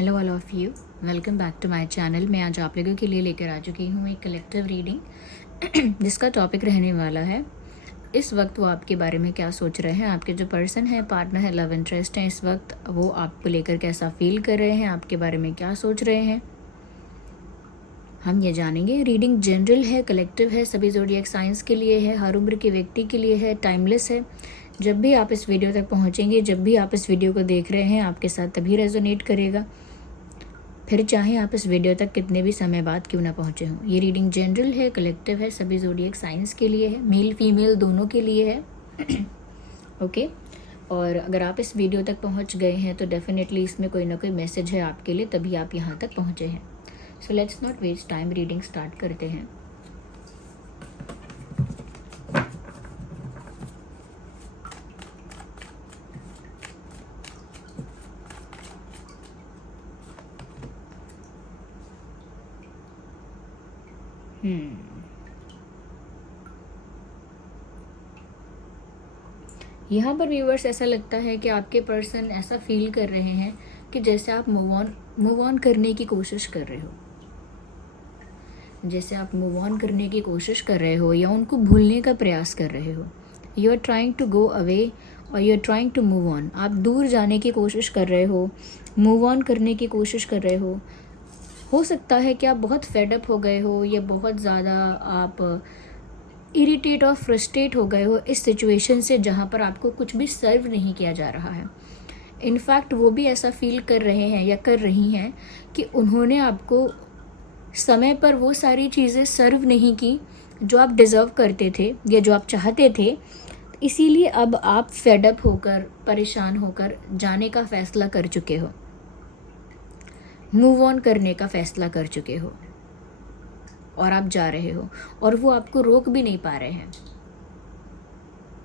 Hello all of you, welcome back to my channel. मैं आज आप लोगों के लिए लेकर आ चुकी हूँ एक कलेक्टिव रीडिंग जिसका टॉपिक रहने वाला है इस वक्त वो आपके बारे में क्या सोच रहे हैं। आपके जो पर्सन है, पार्टनर है, लव इंटरेस्ट है, इस वक्त वो आपको लेकर कैसा फील कर रहे हैं, आपके बारे में क्या सोच रहे हैं, हम ये जानेंगे। रीडिंग जनरल है, कलेक्टिव है, सभी ज़ोडिएक साइंस के लिए है, हर उम्र के व्यक्ति के लिए है, टाइमलेस है। जब भी आप इस वीडियो तक पहुंचेंगे, जब भी आप इस वीडियो को देख रहे हैं, आपके साथ तभी रेजोनेट करेगा, फिर चाहे आप इस वीडियो तक कितने भी समय बाद क्यों ना पहुंचे हों। ये रीडिंग जनरल है, कलेक्टिव है, सभी ज़ोडिएक साइंस के लिए है, मेल फीमेल दोनों के लिए है। ओके और अगर आप इस वीडियो तक पहुंच गए हैं तो डेफिनेटली इसमें कोई ना कोई मैसेज है आपके लिए, तभी आप यहाँ तक पहुँचे हैं। So let's not waste time, reading start करते हैं। यहाँ पर व्यूअर्स ऐसा लगता है कि आपके पर्सन ऐसा फील कर रहे हैं कि जैसे आप मूव ऑन करने की कोशिश कर रहे हो, जैसे आप मूव ऑन करने की कोशिश कर रहे हो या उनको भूलने का प्रयास कर रहे हो। You are trying to go away और you are trying to move on. आप दूर जाने की कोशिश कर रहे हो, मूव ऑन करने की कोशिश कर रहे हो सकता है कि आप बहुत फेडअप हो गए हो या बहुत ज़्यादा आप इरिटेट और फ्रस्ट्रेट हो गए हो इस सिचुएशन से जहाँ पर आपको कुछ भी सर्व नहीं किया जा रहा है। इनफैक्ट वो भी ऐसा फील कर रहे हैं या कर रही हैं कि उन्होंने आपको समय पर वो सारी चीज़ें सर्व नहीं की जो आप डिज़र्व करते थे या जो आप चाहते थे। इसीलिए अब आप फेडअप होकर, परेशान होकर जाने का फ़ैसला कर चुके हो, मूव ऑन करने का फ़ैसला कर चुके हो और आप जा रहे हो और वो आपको रोक भी नहीं पा रहे हैं।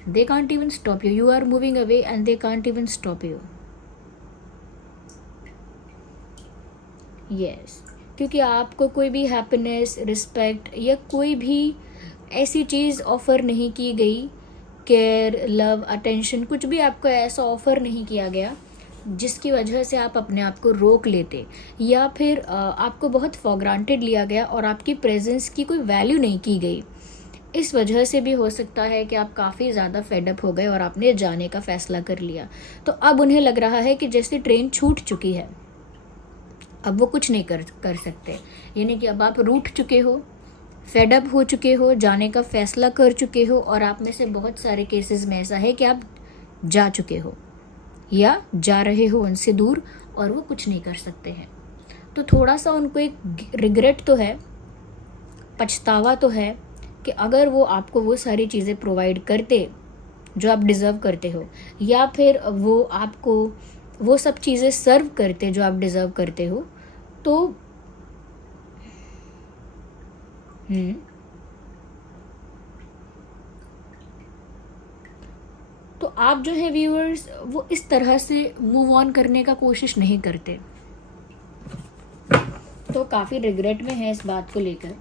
They can't even stop you, you are moving away and they can't even stop you. Yes, क्योंकि आपको कोई भी हैप्पीनेस, रिस्पेक्ट या कोई भी ऐसी चीज़ ऑफ़र नहीं की गई, केयर, लव, अटेंशन, कुछ भी आपको ऐसा ऑफ़र नहीं किया गया जिसकी वजह से आप अपने आप को रोक लेते, या फिर आपको बहुत फॉर ग्रांटेड लिया गया और आपकी प्रेजेंस की कोई वैल्यू नहीं की गई। इस वजह से भी हो सकता है कि आप काफ़ी ज़्यादा फेडअप हो गए और आपने जाने का फ़ैसला कर लिया। तो अब उन्हें लग रहा है कि जैसे ट्रेन छूट चुकी है, अब वो कुछ नहीं कर सकते। यानी कि अब आप रूठ चुके हो, फेडअप हो चुके हो, जाने का फ़ैसला कर चुके हो और आप में से बहुत सारे केसेस में ऐसा है कि आप जा चुके हो या जा रहे हो उनसे दूर और वो कुछ नहीं कर सकते हैं। तो थोड़ा सा उनको एक रिग्रेट तो है, पछतावा तो है कि अगर वो आपको वो सारी चीज़ें प्रोवाइड करते जो आप डिज़र्व करते हो, या फिर वो आपको वो सब चीज़ें सर्व करते जो आप डिज़र्व करते हो, तो तो आप जो है व्यूअर्स वो इस तरह से मूव ऑन करने का कोशिश नहीं करते, तो काफ़ी रिग्रेट में है इस बात को लेकर।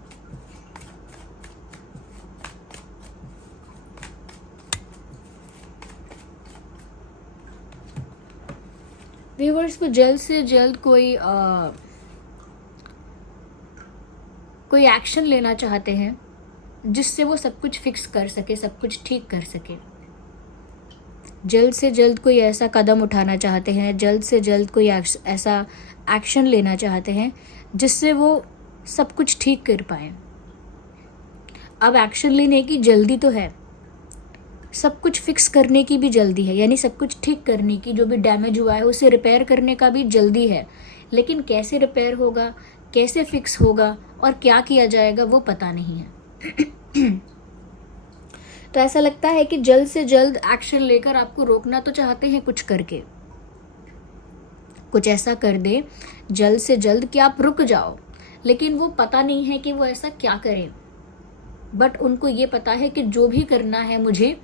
व्यूअर्स को जल्द से जल्द कोई एक्शन लेना चाहते हैं जिससे वो सब कुछ फिक्स कर सके, सब कुछ ठीक कर सके। जल्द से जल्द कोई ऐसा कदम उठाना चाहते हैं, जल्द से जल्द कोई ऐसा एक्शन लेना चाहते हैं जिससे वो सब कुछ ठीक कर पाए। अब एक्शन लेने की जल्दी तो है, सब कुछ फिक्स करने की भी जल्दी है, यानी सब कुछ ठीक करने की, जो भी डैमेज हुआ है उसे रिपेयर करने का भी जल्दी है। लेकिन कैसे रिपेयर होगा, कैसे फिक्स होगा और क्या किया जाएगा वो पता नहीं है। तो ऐसा लगता है कि जल्द से जल्द एक्शन लेकर आपको रोकना तो चाहते हैं, कुछ करके कुछ ऐसा कर दे जल्द से जल्द कि आप रुक जाओ, लेकिन वो पता नहीं है कि वो ऐसा क्या करें। बट उनको ये पता है कि जो भी करना है मुझे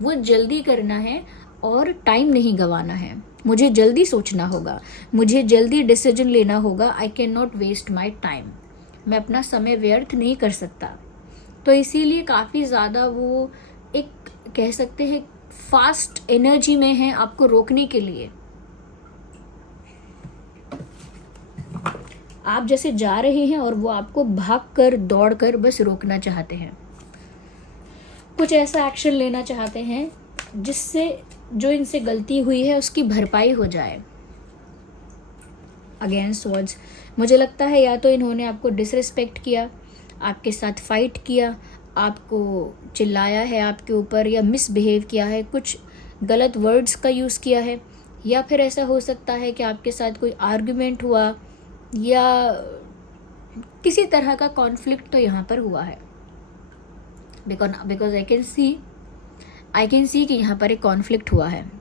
वो जल्दी करना है और टाइम नहीं गंवाना है, मुझे जल्दी सोचना होगा, मुझे जल्दी डिसीजन लेना होगा। I can not waste my time, मैं अपना समय व्यर्थ नहीं कर सकता। तो इसीलिए काफ़ी ज़्यादा वो एक कह सकते हैं फास्ट एनर्जी में है आपको रोकने के लिए। आप जैसे जा रहे हैं और वो आपको भाग कर दौड़ कर बस रोकना चाहते हैं, कुछ ऐसा एक्शन लेना चाहते हैं जिससे जो इनसे गलती हुई है उसकी भरपाई हो जाए। अगेंस्ट वर्ड्स मुझे लगता है या तो इन्होंने आपको डिसरिस्पेक्ट किया, आपके साथ फाइट किया, आपको चिल्लाया है आपके ऊपर, या मिसबिहेव किया है, कुछ गलत वर्ड्स का यूज़ किया है, या फिर ऐसा हो सकता है कि आपके साथ कोई आर्ग्यूमेंट हुआ या किसी तरह का कॉन्फ्लिक्ट तो यहाँ पर हुआ है। बिकॉज आई कैन सी कि यहाँ पर एक कॉन्फ्लिक्ट हुआ है।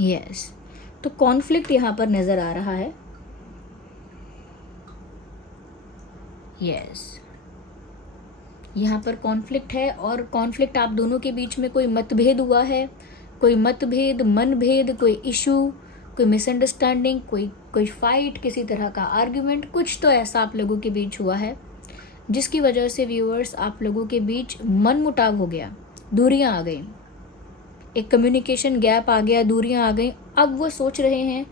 यस, तो कॉन्फ्लिक्ट यहाँ पर नज़र आ रहा है। यस, यहाँ पर कॉन्फ्लिक्ट है, और कॉन्फ्लिक्ट आप दोनों के बीच में कोई मतभेद हुआ है, कोई मतभेद, मनभेद, कोई इशू, कोई मिसअंडरस्टैंडिंग, कोई फाइट, किसी तरह का आर्ग्यूमेंट, कुछ तो ऐसा आप लोगों के बीच हुआ है जिसकी वजह से व्यूअर्स आप लोगों के बीच मनमुटाव हो गया, दूरियां आ गई, एक कम्युनिकेशन गैप आ गया, दूरियां आ गई। अब वो सोच रहे हैं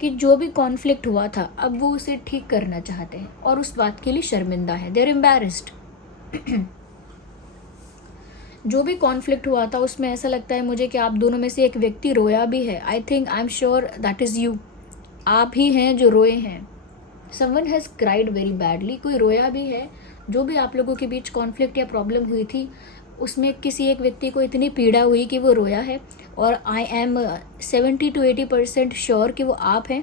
कि जो भी कॉन्फ्लिक्ट हुआ था अब वो उसे ठीक करना चाहते हैं और उस बात के लिए शर्मिंदा है, दे आर एम्बैरेस्ड। जो भी कॉन्फ्लिक्ट हुआ था उसमें ऐसा लगता है मुझे कि आप दोनों में से एक व्यक्ति रोया भी है। I think, I am sure that is you. आप ही हैं जो रोए हैं। Someone has cried very badly, कोई रोया भी है। जो भी आप लोगों के बीच कॉन्फ्लिक्ट या प्रॉब्लम हुई थी उसमें किसी एक व्यक्ति को इतनी पीड़ा हुई कि वो रोया है, और आई एम 70 to 80% श्योर कि वो आप हैं,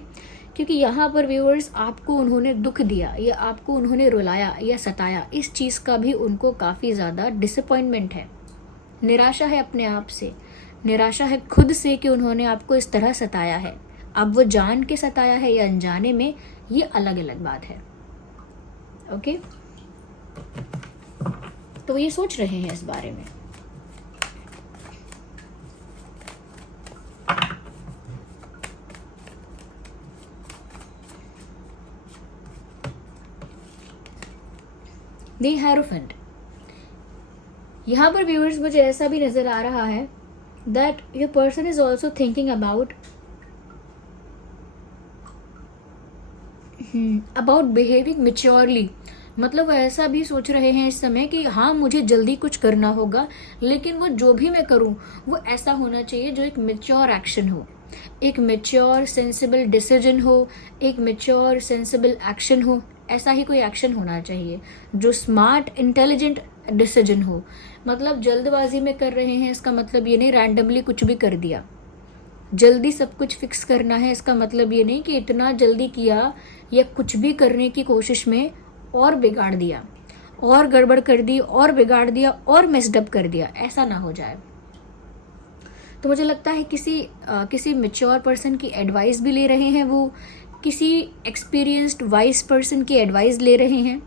क्योंकि यहाँ पर व्यूअर्स आपको उन्होंने दुख दिया या आपको उन्होंने रुलाया या सताया, इस चीज़ का भी उनको काफ़ी ज़्यादा डिसअपॉइंटमेंट है, निराशा है अपने आप से, निराशा है खुद से कि उन्होंने आपको इस तरह सताया है। अब वो जान के सताया है या अनजाने में, ये अलग अलग बात है। ओके, तो वो ये सोच रहे हैं इस बारे में। द हेरोफेंट, यहाँ पर व्यूअर्स मुझे ऐसा भी नजर आ रहा है that your person is also thinking about behaving maturely. मतलब वो ऐसा भी सोच रहे हैं इस समय कि हाँ मुझे जल्दी कुछ करना होगा, लेकिन वो जो भी मैं करूँ वो ऐसा होना चाहिए जो एक मेच्योर एक्शन हो, एक मेच्योर सेंसिबल डिसीजन हो, एक मेच्योर सेंसिबल एक्शन हो। ऐसा ही कोई एक्शन होना चाहिए जो स्मार्ट इंटेलिजेंट डिसीजन हो। मतलब जल्दबाजी में कर रहे हैं इसका मतलब ये नहीं रैंडमली कुछ भी कर दिया। जल्दी सब कुछ फिक्स करना है इसका मतलब ये नहीं कि इतना जल्दी किया या कुछ भी करने की कोशिश में और बिगाड़ दिया और गड़बड़ कर दी और बिगाड़ दिया और मेस्डअप कर दिया, ऐसा ना हो जाए। तो मुझे लगता है किसी मैच्योर पर्सन की एडवाइस भी ले रहे हैं, वो किसी एक्सपीरियंस्ड वाइज पर्सन की एडवाइस ले रहे हैं,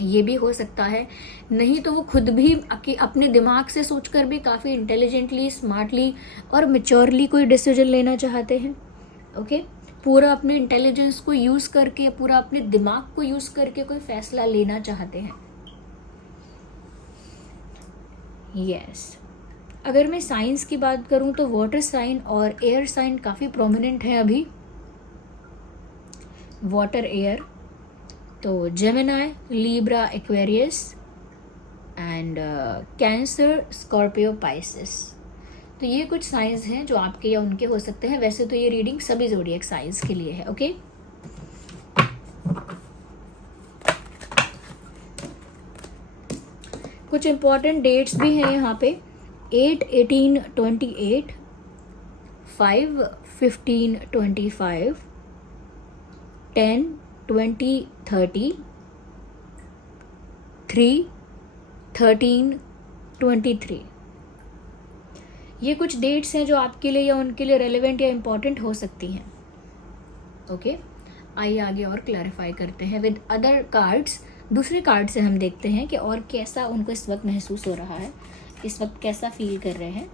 ये भी हो सकता है। नहीं तो वो खुद भी अपने दिमाग से सोचकर भी काफ़ी इंटेलिजेंटली, स्मार्टली और मैच्योरली कोई डिसीजन लेना चाहते हैं। ओके, पूरा अपने इंटेलिजेंस को यूज़ करके, पूरा अपने दिमाग को यूज़ करके कोई फैसला लेना चाहते हैं। यस, अगर मैं साइंस की बात करूं तो वाटर साइन और एयर साइन काफ़ी प्रोमिनेंट है अभी। वाटर एयर तो Gemini, Libra, Aquarius and cancer, Scorpio, Pisces. तो ये कुछ साइंस हैं जो आपके या उनके हो सकते हैं। वैसे तो ये रीडिंग सभी ज़ोडिएक साइंस के लिए है। ओके, कुछ इंपॉर्टेंट डेट्स भी हैं यहाँ पे। 8/18/28, 5/15/25, 10/20/30, 3/13/23। ये कुछ डेट्स हैं जो आपके लिए या उनके लिए रेलेवेंट या इम्पॉर्टेंट हो सकती हैं। ओके, आइए आगे और क्लैरिफाई करते हैं विद अदर कार्ड्स। दूसरे कार्ड से हम देखते हैं कि और कैसा उनको इस वक्त महसूस हो रहा है, इस वक्त कैसा फील कर रहे हैं।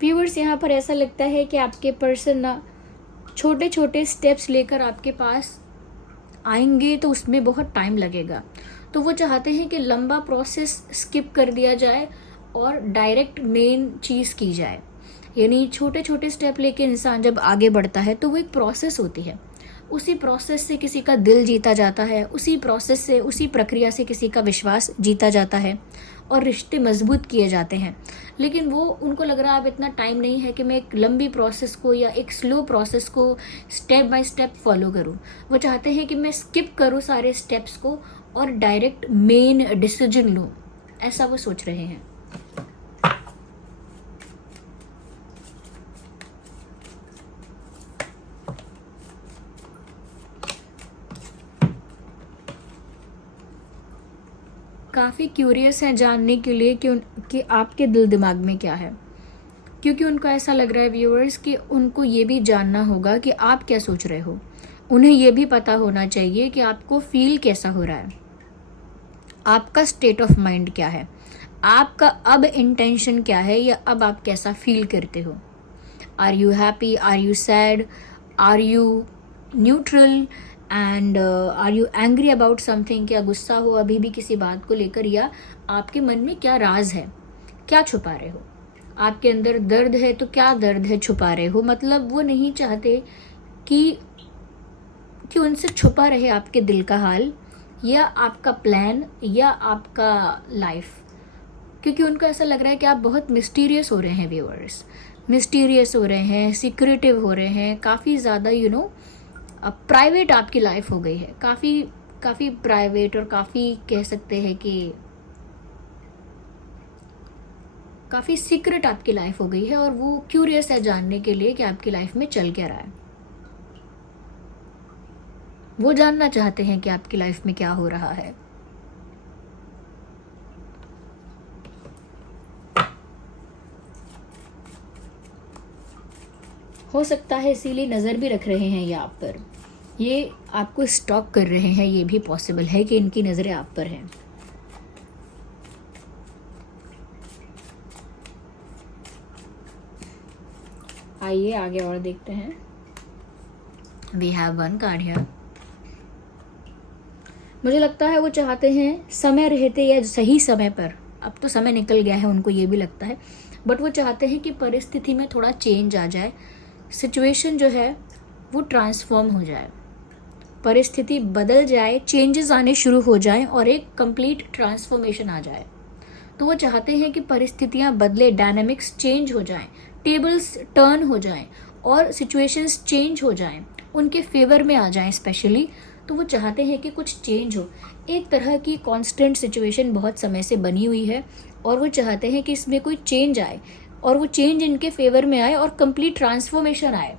व्यूअर्स, यहाँ पर ऐसा लगता है कि आपके पर्सन ना छोटे छोटे स्टेप्स लेकर आपके पास आएंगे तो उसमें बहुत टाइम लगेगा। तो वो चाहते हैं कि लंबा प्रोसेस स्किप कर दिया जाए और डायरेक्ट मेन चीज़ की जाए। यानी छोटे छोटे स्टेप लेके इंसान जब आगे बढ़ता है तो वो एक प्रोसेस होती है, उसी प्रोसेस से किसी का दिल जीता जाता है, उसी प्रोसेस से, उसी प्रक्रिया से किसी का विश्वास जीता जाता है और रिश्ते मजबूत किए जाते हैं। लेकिन वो उनको लग रहा है अब इतना टाइम नहीं है कि मैं एक लंबी प्रोसेस को या एक स्लो प्रोसेस को स्टेप बाय स्टेप फॉलो करूं। वो चाहते हैं कि मैं स्किप करूं सारे स्टेप्स को और डायरेक्ट मेन डिसीजन लूं, ऐसा वो सोच रहे हैं। काफ़ी क्यूरियस हैं जानने के लिए कि आपके दिल दिमाग में क्या है, क्योंकि उनको ऐसा लग रहा है व्यूअर्स कि उनको ये भी जानना होगा कि आप क्या सोच रहे हो। उन्हें ये भी पता होना चाहिए कि आपको फील कैसा हो रहा है, आपका स्टेट ऑफ माइंड क्या है, आपका अब इंटेंशन क्या है, या अब आप कैसा फील करते हो। Are you happy, are you sad, are you neutral, and are you angry about something. क्या गुस्सा हो अभी भी किसी बात को लेकर, या आपके मन में क्या राज है, क्या छुपा रहे हो। आपके अंदर दर्द है तो क्या दर्द है छुपा रहे हो। मतलब वो नहीं चाहते कि उनसे छुपा रहे आपके दिल का हाल या आपका प्लान या आपका लाइफ, क्योंकि उनको ऐसा लग रहा है कि आप बहुत मिस्टीरियस हो रहे हैं व्यूअर्स, मिस्टीरियस हो रहे हैं, सीक्रेटिव हो रहे हैं, काफ़ी ज़्यादा प्राइवेट आपकी लाइफ हो गई है, काफ़ी प्राइवेट, और काफ़ी कह सकते हैं कि काफ़ी सीक्रेट आपकी लाइफ हो गई है। और वो क्यूरियस है जानने के लिए कि आपकी लाइफ में चल क्या रहा है। वो जानना चाहते हैं कि आपकी लाइफ में क्या हो रहा है। हो सकता है इसीलिए नज़र भी रख रहे हैं ये आप पर, ये आपको स्टॉक कर रहे हैं। ये भी पॉसिबल है कि इनकी नज़रें आप पर हैं। आइए आगे और देखते हैं। We have one card here. मुझे लगता है वो चाहते हैं समय रहते या सही समय पर, अब तो समय निकल गया है उनको ये भी लगता है, बट वो चाहते हैं कि परिस्थिति में थोड़ा चेंज आ जाए, सिचुएशन जो है वो ट्रांसफॉर्म हो जाए, परिस्थिति बदल जाए, चेंजेस आने शुरू हो जाएं और एक कंप्लीट ट्रांसफॉर्मेशन आ जाए। तो वो चाहते हैं कि परिस्थितियां बदले, डायनामिक्स चेंज हो जाएं, टेबल्स टर्न हो जाएं और सिचुएशंस चेंज हो जाएं, उनके फेवर में आ जाएं स्पेशली। तो वो चाहते हैं कि कुछ चेंज हो। एक तरह की कांस्टेंट सिचुएशन बहुत समय से बनी हुई है और वो चाहते हैं कि इसमें कोई चेंज आए और वो चेंज इनके फेवर में आए और कंप्लीट ट्रांसफॉर्मेशन आए,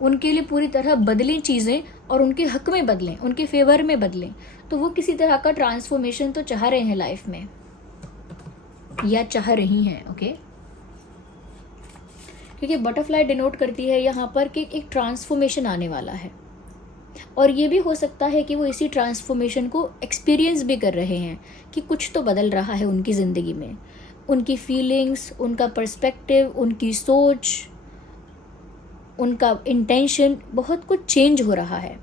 उनके लिए पूरी तरह बदलें चीज़ें और उनके हक में बदलें, उनके फेवर में बदलें। तो वो किसी तरह का ट्रांसफॉर्मेशन तो चाह रहे हैं लाइफ में, या चाह रही हैं। ओके, क्योंकि बटरफ्लाई डिनोट करती है यहाँ पर कि एक ट्रांसफॉर्मेशन आने वाला है, और ये भी हो सकता है कि वो इसी ट्रांसफॉर्मेशन को एक्सपीरियंस भी कर रहे हैं कि कुछ तो बदल रहा है उनकी ज़िंदगी में, उनकी फीलिंग्स, उनका पर्सपेक्टिव, उनकी सोच, उनका इंटेंशन, बहुत कुछ चेंज हो रहा है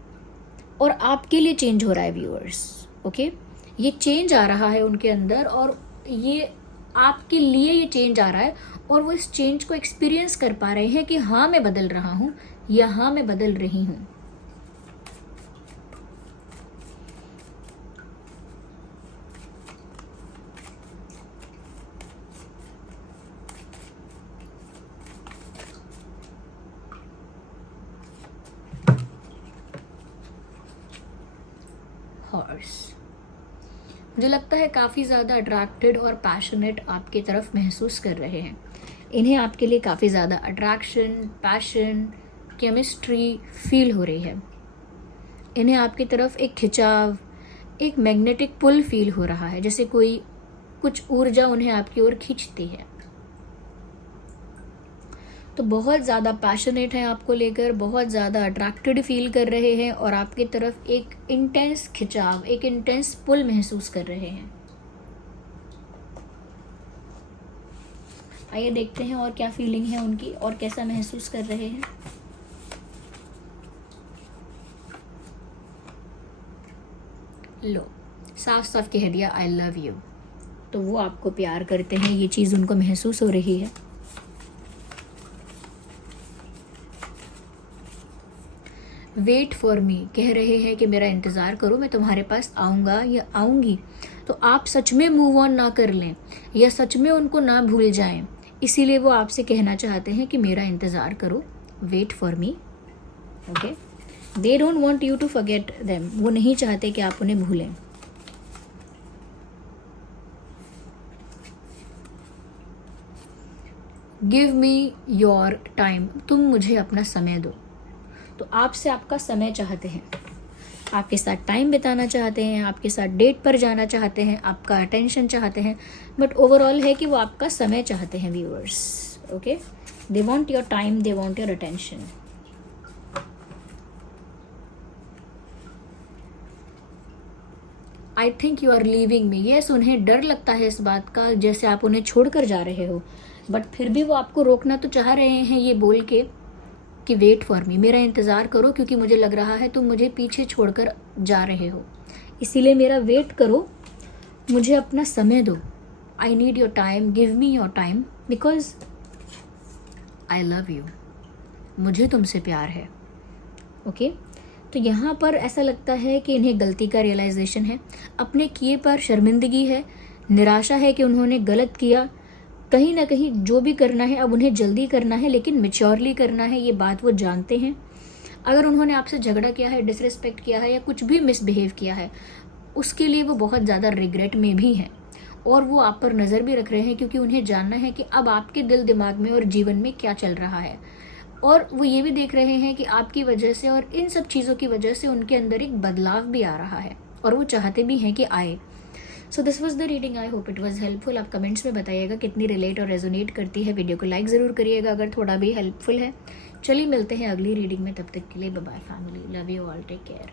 और आपके लिए चेंज हो रहा है व्यूअर्स। ओके, ये चेंज आ रहा है उनके अंदर और ये आपके लिए ये चेंज आ रहा है और वो इस चेंज को एक्सपीरियंस कर पा रहे हैं कि हाँ मैं बदल रहा हूँ या हाँ मैं बदल रही हूँ। हॉर्स, मुझे लगता है काफ़ी ज़्यादा अट्रैक्टेड और पैशनेट आपकी तरफ महसूस कर रहे हैं। इन्हें आपके लिए काफ़ी ज़्यादा अट्रैक्शन, पैशन, केमिस्ट्री फील हो रही है। इन्हें आपकी तरफ एक खिंचाव, एक मैग्नेटिक पुल फील हो रहा है, जैसे कोई कुछ ऊर्जा उन्हें आपकी ओर खींचती है। तो बहुत ज़्यादा पैशनेट हैं आपको लेकर, बहुत ज़्यादा अट्रैक्टेड फील कर रहे हैं और आपकी तरफ एक इंटेंस खिंचाव, एक इंटेंस पुल महसूस कर रहे हैं। आइए देखते हैं और क्या फीलिंग है उनकी और कैसा महसूस कर रहे हैं। लो, साफ साफ कह दिया आई लव यू। तो वो आपको प्यार करते हैं, ये चीज़ उनको महसूस हो रही है। वेट फॉर मी, कह रहे हैं कि मेरा इंतज़ार करो, मैं तुम्हारे पास आऊँगा या आऊँगी। तो आप सच में मूव ऑन ना कर लें या सच में उनको ना भूल जाएं, इसीलिए वो आपसे कहना चाहते हैं कि मेरा इंतज़ार करो, wait for me. Okay, they don't want you to forget them, वो नहीं चाहते कि आप उन्हें भूलें। गिव मी योर टाइम, तुम मुझे अपना समय दो। तो आपसे आपका समय चाहते हैं, आपके साथ टाइम बिताना चाहते हैं, आपके साथ डेट पर जाना चाहते हैं, आपका अटेंशन चाहते हैं, बट ओवरऑल है कि वो आपका समय चाहते हैं viewers. Okay, they want your time, they want your attention. I think you are leaving me, yes, उन्हें डर लगता है इस बात का जैसे आप उन्हें छोड़कर जा रहे हो, बट फिर भी वो आपको रोकना तो चाह रहे हैं ये बोल के कि वेट फॉर मी, मेरा इंतज़ार करो, क्योंकि मुझे लग रहा है तुम मुझे पीछे छोड़कर जा रहे हो, इसीलिए मेरा वेट करो, मुझे अपना समय दो। I need your time, give me your time, because I love you, मुझे तुमसे प्यार है। ओके, तो यहाँ पर ऐसा लगता है कि इन्हें गलती का रियलाइजेशन है, अपने किए पर शर्मिंदगी है, निराशा है कि उन्होंने गलत किया। कहीं ना कहीं जो भी करना है अब उन्हें जल्दी करना है, लेकिन मेच्योरली करना है, ये बात वो जानते हैं। अगर उन्होंने आपसे झगड़ा किया है, डिसरिस्पेक्ट किया है या कुछ भी मिसबिहेव किया है, उसके लिए वो बहुत ज़्यादा रिग्रेट में भी हैं और वो आप पर नज़र भी रख रहे हैं, क्योंकि उन्हें जानना है कि अब आपके दिल दिमाग में और जीवन में क्या चल रहा है। और वो ये भी देख रहे हैं कि आपकी वजह से और इन सब चीज़ों की वजह से उनके अंदर एक बदलाव भी आ रहा है और वो चाहते भी हैं कि आए। So this was the reading, I hope it was helpful. आप कमेंट्स में बताइएगा कितनी रिलेट और रेजोनेट करती है। वीडियो को लाइक ज़रूर करिएगा अगर थोड़ा भी हेल्पफुल है। चलिए मिलते हैं अगली रीडिंग में, तब तक के लिए bye bye family, love you all, take care.